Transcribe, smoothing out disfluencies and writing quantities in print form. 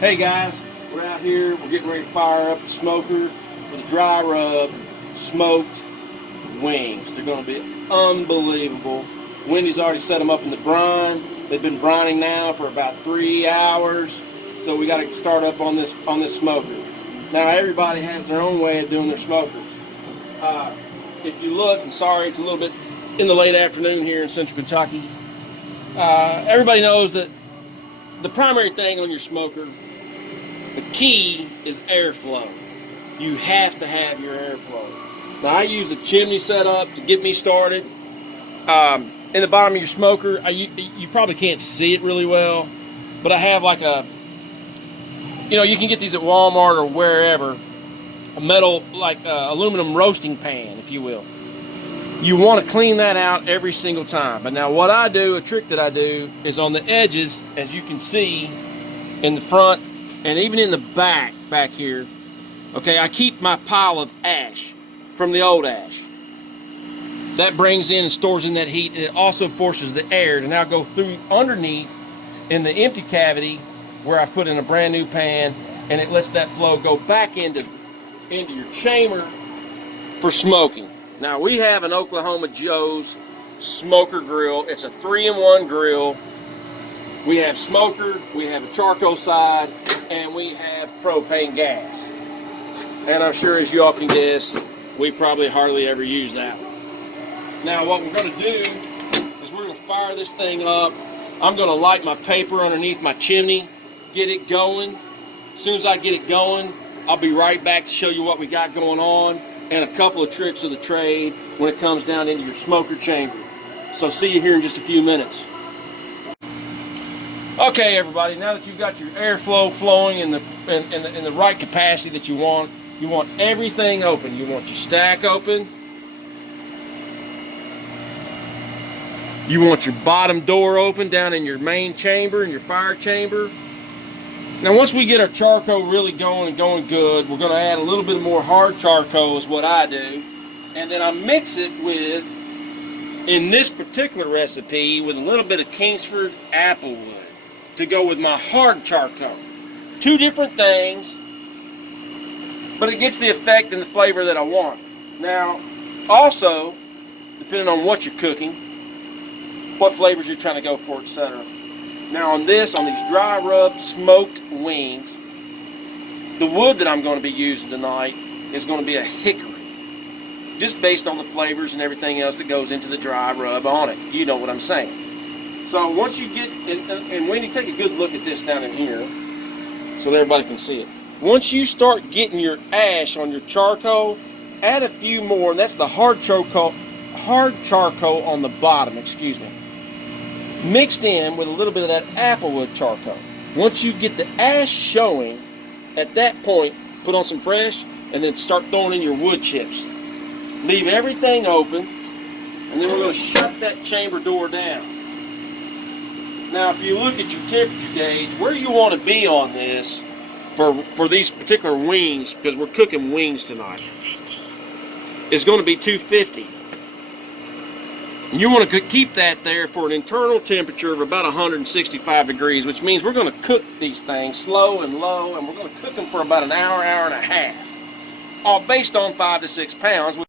Hey guys, we're out here, we're getting ready to fire up the smoker for the dry rub smoked wings. They're going to be unbelievable. Wendy's already set them up in the brine. They've been brining now for about 3 hours, so we got to start up on this smoker. Now everybody has their own way of doing their smokers. If you look, and sorry it's a little bit in the late afternoon here in central Kentucky, everybody knows that the primary thing on your smoker, the key is airflow. You have to have your airflow. Now I use a chimney setup to get me started. In the bottom of your smoker, you probably can't see it really well, but I have like a, you can get these at Walmart or wherever, a metal, like aluminum roasting pan, if you will. You want to clean that out every single time. But now what I do, a trick that I do, is on the edges, as you can see, in the front and even in the back here, okay, I keep my pile of ash from the old ash. That brings in and stores in that heat, and it also forces the air to now go through underneath in the empty cavity where I put in a brand new pan, and it lets that flow go back into your chamber for smoking. Now we have an Oklahoma Joe's smoker grill. It's a 3-in-1 grill. We have smoker, we have a charcoal side, and we have propane gas. And I'm sure, as you all can guess, we probably hardly ever use that one. Now what we're going to do is we're going to fire this thing up. I'm going to light my paper underneath my chimney, get it going. As soon as I get it going, I'll be right back to show you what we got going on and a couple of tricks of the trade when it comes down into your smoker chamber. So see you here in just a few minutes. Okay everybody, now that you've got your airflow flowing in the right capacity that you want everything open. You want your stack open. You want your bottom door open down in your main chamber, in your fire chamber. Now once we get our charcoal really going and going good, we're going to add a little bit more hard charcoal is what I do. And then I mix it with, in this particular recipe, with a little bit of Kingsford applewood to go with my hard charcoal. Two different things, but it gets the effect and the flavor that I want. Now also, depending on what you're cooking, what flavors you're trying to go for, etc. Now on these dry rub smoked wings, the wood that I'm going to be using tonight is going to be a hickory, just based on the flavors and everything else that goes into the dry rub on it. You know what I'm saying. So once you get, and Wendy, take a good look at this down in here so that everybody can see it. Once you start getting your ash on your charcoal, add a few more, and that's the hard charcoal on the bottom, excuse me, mixed in with a little bit of that applewood charcoal. Once you get the ash showing, at that point, put on some fresh, and then start throwing in your wood chips. Leave everything open, and then we're going to shut that chamber door down. Now, if you look at your temperature gauge, where you want to be on this for these particular wings, because we're cooking wings tonight, is going to be 250. And you want to keep that there for an internal temperature of about 165 degrees, which means we're going to cook these things slow and low, and we're going to cook them for about an hour, hour and a half, all based on 5 to 6 pounds.